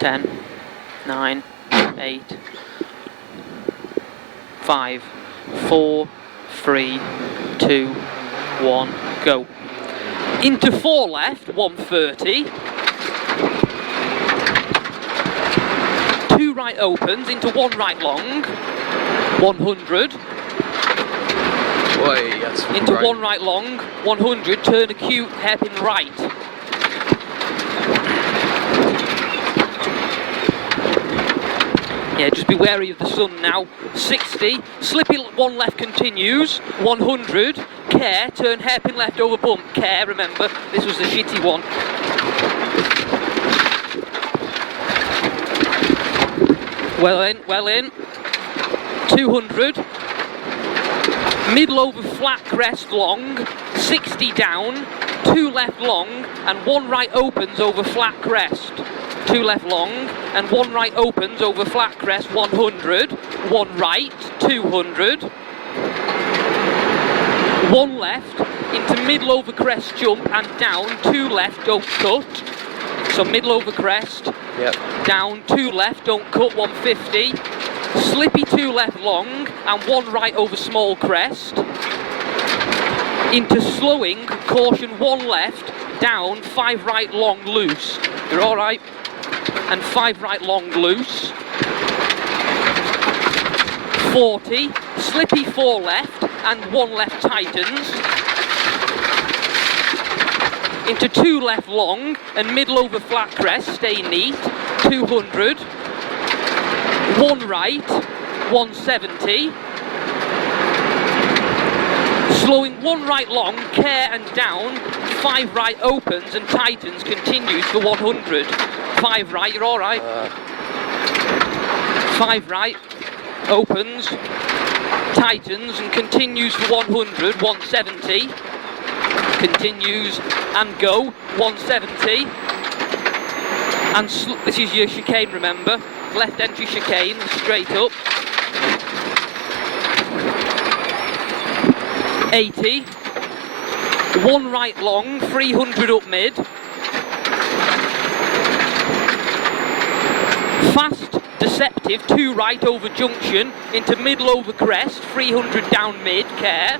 10, 9, 8, 5, 4, 3, 2, 1, go. Into 4 left, 130. 2 right opens, into 1 right long, 100. Boy, that's into right. 1 right long, 100, turn acute, hairpin right. Yeah, just be wary of the sun now. 60, slippy 1 left continues, 100, care, turn hairpin left over bump, care, remember, this was the shitty one. Well in, 200, middle over flat crest long, 60 down, 2 left long, and 1 right opens over flat crest. 2 left long, and 1 right opens over flat crest, 100, 1 right, 200, 1 left, into middle over crest jump and down, 2 left, don't cut. So middle over crest, yep. Down, 2 left, don't cut, 150. Slippy 2 left long and 1 right over small crest. Into slowing, caution 1 left, down, 5 right long loose. You're all right. And 5 right long loose. 40, slippy 4 left and 1 left tightens. Into 2 left long and middle over flat crest, stay neat, 200. 1 right, 170. Slowing 1 right long, care and down, 5 right opens and tightens, continues for 100. 5 right, you're all right. 5 right, opens, tightens and continues for 100, 170. Continues and go, 170. And this is your chicane, remember. Left entry chicane, straight up. 80. 1 right long, 300 up mid. Fast, deceptive, 2 right over junction, into middle over crest, 300 down mid, care.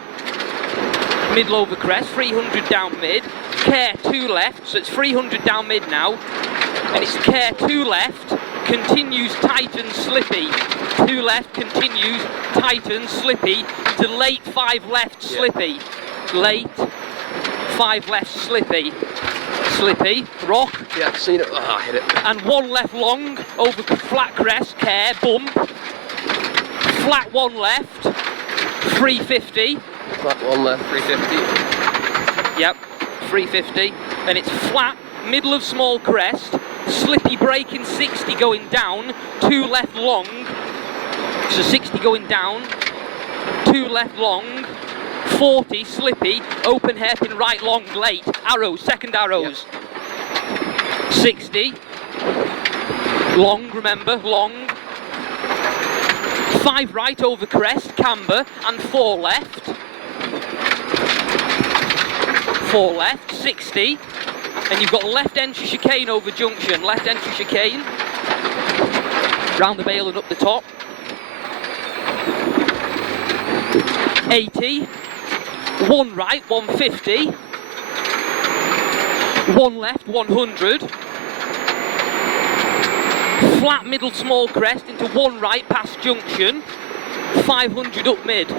Middle over crest, 300 down mid. Care 2 left, so it's 300 down mid now. And it's care 2 left, continues tightens slippy. 2 left, continues tightens slippy. To late 5 left slippy. Late 5 left slippy. Slippy, rock. Yeah, seen it. Oh, I hit it. And 1 left long over flat crest, care, bump. Flat 1 left, 350. Flat 1 left, 350. Yep, 350. And it's flat, middle of small crest, slippy braking 60 going down, 2 left long. So 60 going down, 2 left long. 40, slippy, open hairpin right long, late, arrows, second arrows. Yep. 60, long, remember, long. 5 right over crest, camber, and 4 left. 4 left, 60, and you've got left entry chicane over junction, left entry chicane. Round the bail and up the top. 80. 1 right, 150. 1 left, 100. Flat middle small crest into 1 right past junction. 500 up mid.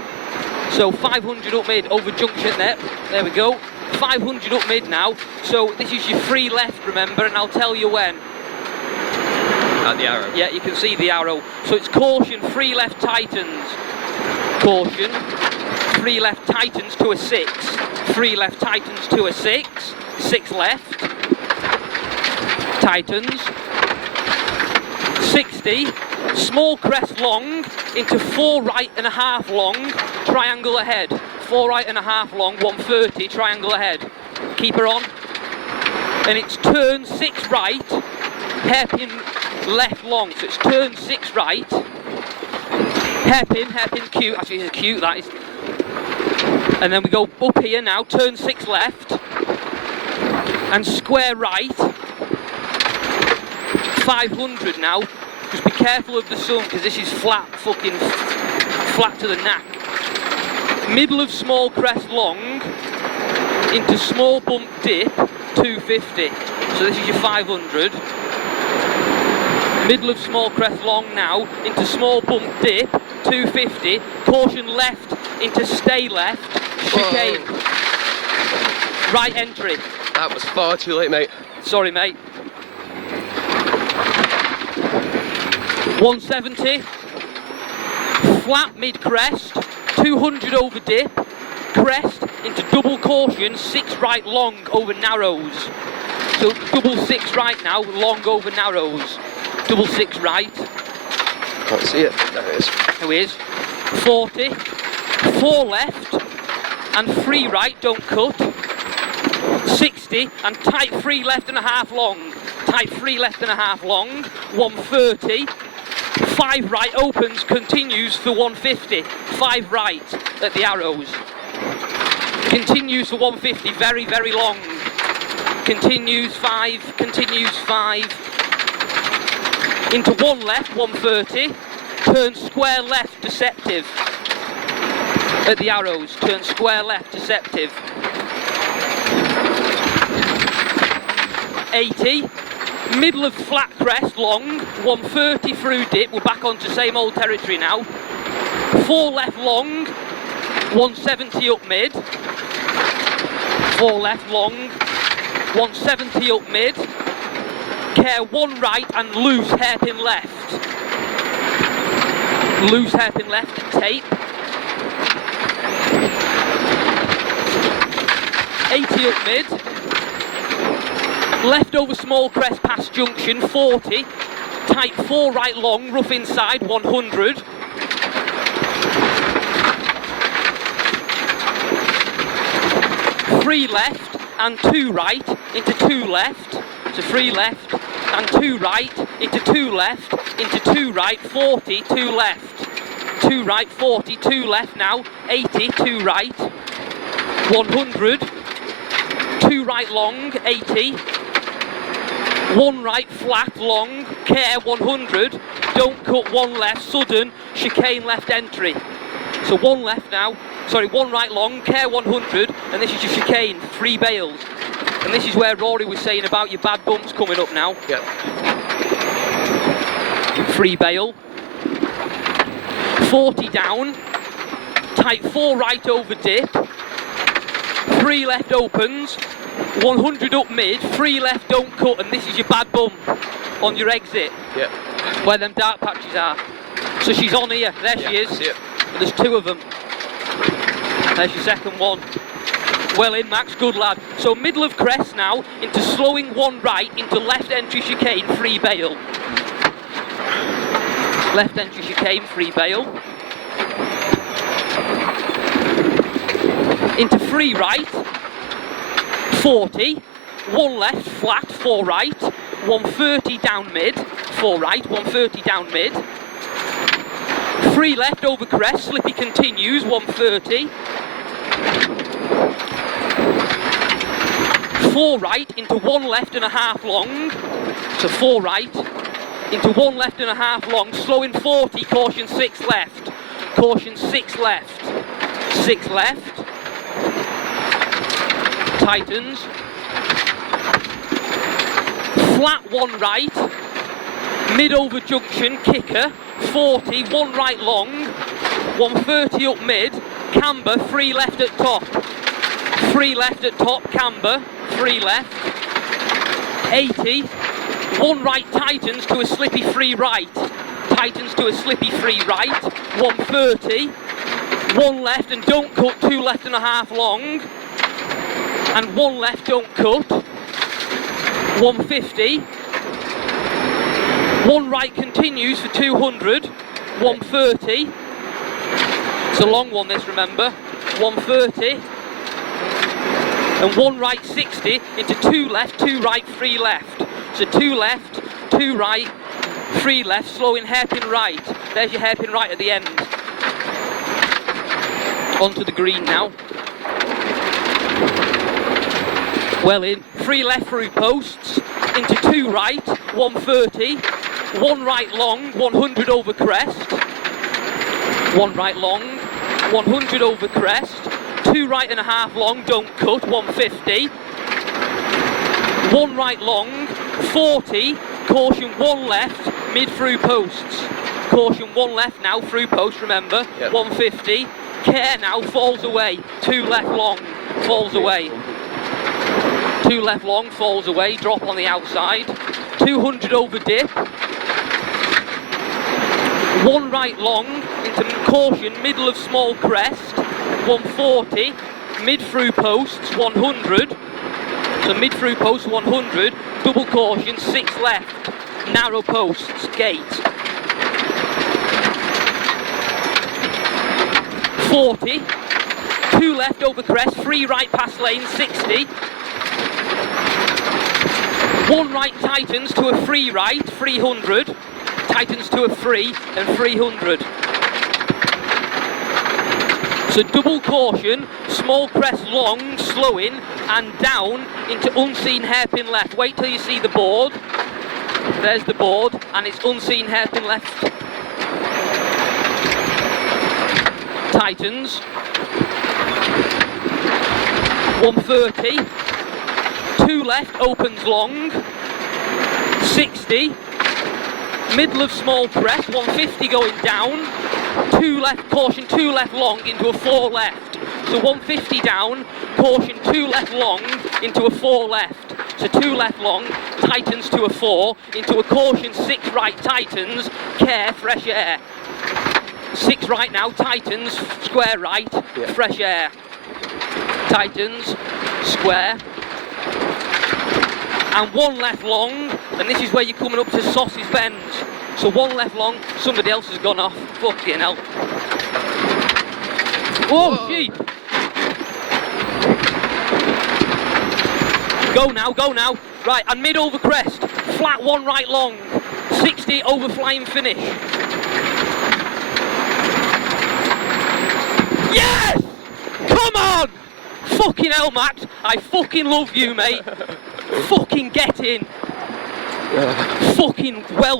So 500 up mid over junction there. There we go. 500 up mid now. So this is your 3 left, remember, and I'll tell you when. At the arrow. Yeah, you can see the arrow. So it's caution, 3 left tightens. Caution. 3 left tightens to a 6. 3 left tightens to a 6. 6 left. Tightens. 60. Small crest long into 4 right and a half long. Triangle ahead. 4 right and a half long. 130. Triangle ahead. Keep her on. And it's turn 6 right. Hairpin left long. So it's turn 6 right. Hairpin cute. Actually, it's cute that is. And then we go up here now, turn 6 left, and square right, 500 now. Just be careful of the sun because this is flat, fucking flat to the knack. Middle of small crest long into small bump dip, 250. So this is your 500. Middle of small crest long now into small bump dip, 250. Caution left into stay left, chicane. Whoa. Right entry. That was far too late, mate. Sorry, mate. 170. Flat mid crest, 200 over dip. Crest into double caution, 6 right long over narrows. So double 6 right now, long over narrows. Double 6 right. Can't see it. There it is. There it is. 40. 4 left and 3 right, don't cut. 60 and tight 3 left and a half long. Tight 3 left and a half long. 130. 5 right opens, continues for 150. 5 right at the arrows. Continues for 150, very, very long. Continues 5, continues 5. Into 1 left, 130. Turn square left, deceptive. At the arrows, turn square left, deceptive. 80. Middle of flat crest, long. 130 through dip, we're back onto same old territory now. 4 left long. 170 up mid. 4 left long. 170 up mid. Care 1 right and loose hairpin left. Loose hairpin left and tape. 80 up mid. Left over small crest past junction, 40. Tight 4 right long, rough inside, 100. Three left and 2 right into 2 left. So 3 left and 2 right into 2 left into 2 right, 40, 2 left. 2 right, 40, 2 left now, 80, 2 right. 100. 2 right long, 80. 1 right flat long, care 100, don't cut 1 left, sudden, chicane left entry. So 1 left now, sorry, 1 right long, care 100, and this is your chicane, 3 bales. And this is where Rory was saying about your bad bumps coming up now. Yep. 3 bale. 40 down, tight 4 right over dip, 3 left opens, 100 up mid, 3 left don't cut, and this is your bad bump on your exit. Yep. Where them dark patches are. So she's on here, there she is. See it. And there's 2 of them. There's your second one. Well in, Max, good lad. So middle of crest now, into slowing 1 right, into left entry chicane, 3 bale. Left entry chicane, 3 bale. Into 3 right. 40, 1 left, flat, 4 right, 130 down mid, 4 right, 130 down mid, 3 left over crest, slippy continues, 130, 4 right into 1 left and a half long, so 4 right, into 1 left and a half long, slowing 40, caution 6 left, caution 6 left, 6 left, tightens, flat 1 right, mid over junction, kicker, 40, 1 right long, 130 up mid, camber, 3 left at top, 3 left at top, camber, 3 left, 80, 1 right tightens to a slippy 3 right, tightens to a slippy 3 right, 130, 1 left and don't cut, 2 left and a half long, and 1 left, don't cut, 150, 1 right continues for 200, 130, it's a long one this, remember, 130, and 1 right 60 into 2 left, 2 right, 3 left, so 2 left, 2 right, 3 left, slowing hairpin right, there's your hairpin right at the end, onto the green now. Well in, 3 left through posts, into 2 right, 130, 1 right long, 100 over crest, 1 right long, 100 over crest, 2 right and a half long, don't cut, 150, 1 right long, 40, caution 1 left, mid through posts, caution 1 left now, through post, remember, Yep. 150, care now, falls away, 2 left long, falls away, 2 left long, falls away, drop on the outside, 200 over dip, 1 right long, into caution, middle of small crest, 140, mid through posts, 100, so mid through posts, 100, double caution, 6 left, narrow posts, gate, 40, 2 left over crest, 3 right past lane, 60, 1 right tightens to a 3 right, 300, tightens to a 3 and 300. So double caution, small crest long, slowing and down into unseen hairpin left. Wait till you see the board. There's the board and it's unseen hairpin left. Tightens. 130. 2 left, opens long. 60. Middle of small crest, 150 going down. 2 left, caution 2 left long into a 4 left. So 150 down, caution 2 left long into a 4 left. So 2 left long, tightens to a 4, into a caution 6 right tightens, care, fresh air. 6 right now, tightens, square right, Yeah. fresh air. Tightens, square. And 1 left long, and this is where you're coming up to Sausage Bend. So 1 left long, somebody else has gone off. Fucking hell. Whoa, sheep! Go now, go now. Right, and mid over crest. Flat 1 right long. 60 over flying finish. Yes! Come on! Fucking hell, Max. I fucking love you, mate. Fucking get in. Fucking well